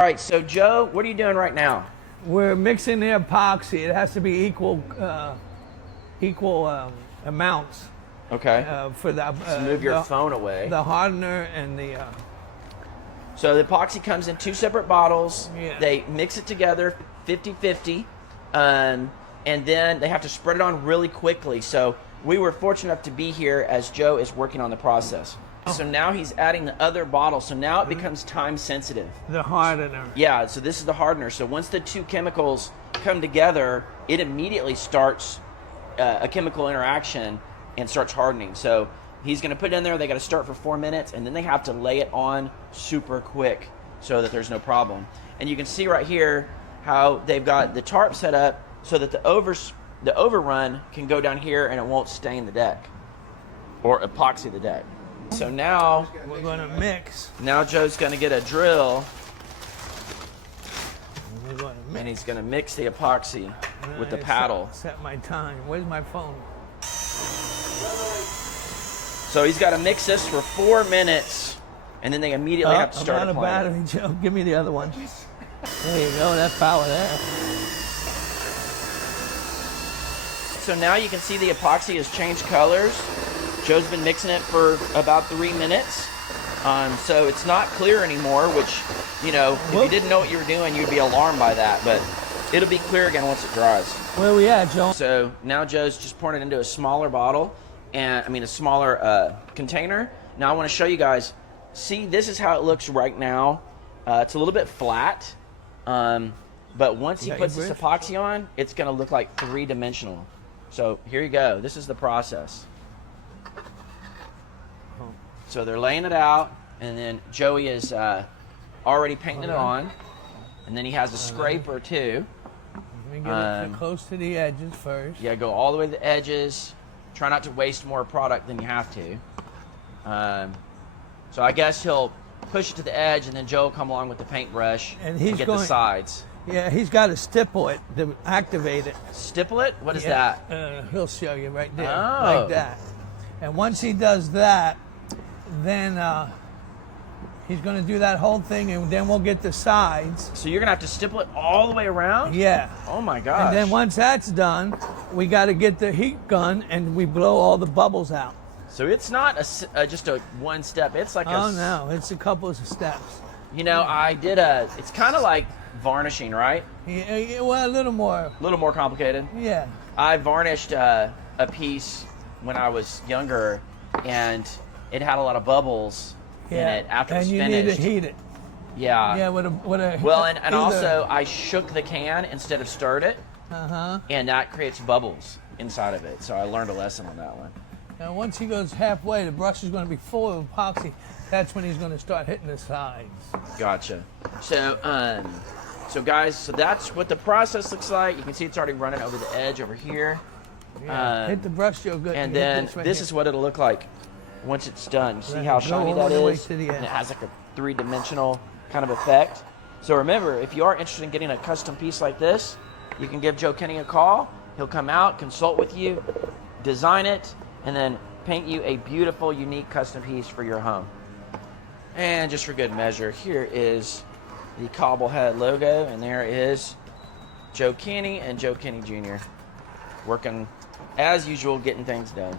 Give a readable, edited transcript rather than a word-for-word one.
All right, so Joe, what are you doing right now? We're mixing the epoxy. It has to be equal amounts. Okay. For the So move your phone away. The hardener and the. So the epoxy comes in 2 separate bottles. Yeah. They mix it together 50-50, and then they have to spread it on really quickly. So we were fortunate enough to be here as Joe is working on the process. So now he's adding the other bottle. So now it becomes time sensitive. The hardener. Yeah, so this is the hardener. So once the 2 chemicals come together, it immediately starts a chemical interaction and starts hardening. So he's going to put it in there. They got to start for 4 minutes, and then they have to lay it on super quick so that there's no problem. And you can see right here how they've got the tarp set up so that the overrun can go down here and it won't stain the deck or epoxy the deck. So now we're going to mix. Now Joe's going to get a drill. We're going to mix. And he's going to mix the epoxy with the paddle. Set my time. Where's my phone? So he's got to mix this for 4 minutes, and then they immediately have to start applying. I'm out of battery, Joe. Give me the other one. There you go. That power there. So now you can see the epoxy has changed colors. Joe's been mixing it for about 3 minutes. So it's not clear anymore, which, you know, if you didn't know what you were doing, you'd be alarmed by that. But it'll be clear again once it dries. Where are we at, Joe? So now Joe's just pouring it into a smaller bottle, and a smaller container. Now I want to show you guys. See, this is how it looks right now. It's a little bit flat, but once he puts this epoxy on, it's going to look like 3-dimensional. So here you go. This is the process. So they're laying it out, and then Joey is already painting it on, and then he has a scraper too. Let me get it close to the edges first. Yeah, go all the way to the edges. Try not to waste more product than you have to. So I guess he'll push it to the edge, and then Joe will come along with the paintbrush and get the sides. Yeah, he's got to stipple it to activate it. Stipple it? What is that? He'll show you right there, Oh. like that. And once he does that, then he's going to do that whole thing, and then we'll get the sides. So you're going to have to stipple it all the way around? Yeah. Oh my gosh. And then once that's done, we got to get the heat gun, and we blow all the bubbles out. So it's not just a one step. It's like no, it's a couple of steps. You know, I did it's kind of like varnishing, right? Yeah, well, a little more. A little more complicated. Yeah. I varnished a piece when I was younger, and it had a lot and it after it was finished. And you need to heat it. Yeah. Yeah, with a well, and also I shook the can instead of stirred it. Uh-huh. And that creates bubbles inside of it. So I learned a lesson on that one. Now, once he goes halfway, the brush is going to be full of epoxy. That's when he's going to start hitting the sides. Gotcha. So, so guys, so that's what the process looks like. You can see it's already running over the edge over here. Yeah, hit the brush real good. And then this is what it'll look like once it's done. See how shiny that is? And it has like a 3-dimensional kind of effect. So remember, if you are interested in getting a custom piece like this, you can give Joe Kenney a call. He'll come out, consult with you, design it, and then paint you a beautiful, unique custom piece for your home. And just for good measure, here is the Cobblehead logo, and there is Joe Kenney and Joe Kenney Jr. working, as usual, getting things done.